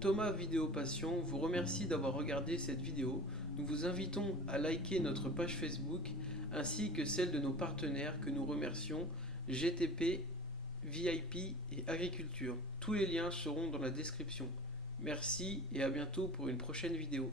Thomas Vidéo Passion vous remercie d'avoir regardé cette vidéo. Nous vous invitons à liker notre page Facebook ainsi que celle de nos partenaires que nous remercions, GTP, VIP et Agriculture. Tous les liens seront dans la description. Merci et à bientôt pour une prochaine vidéo.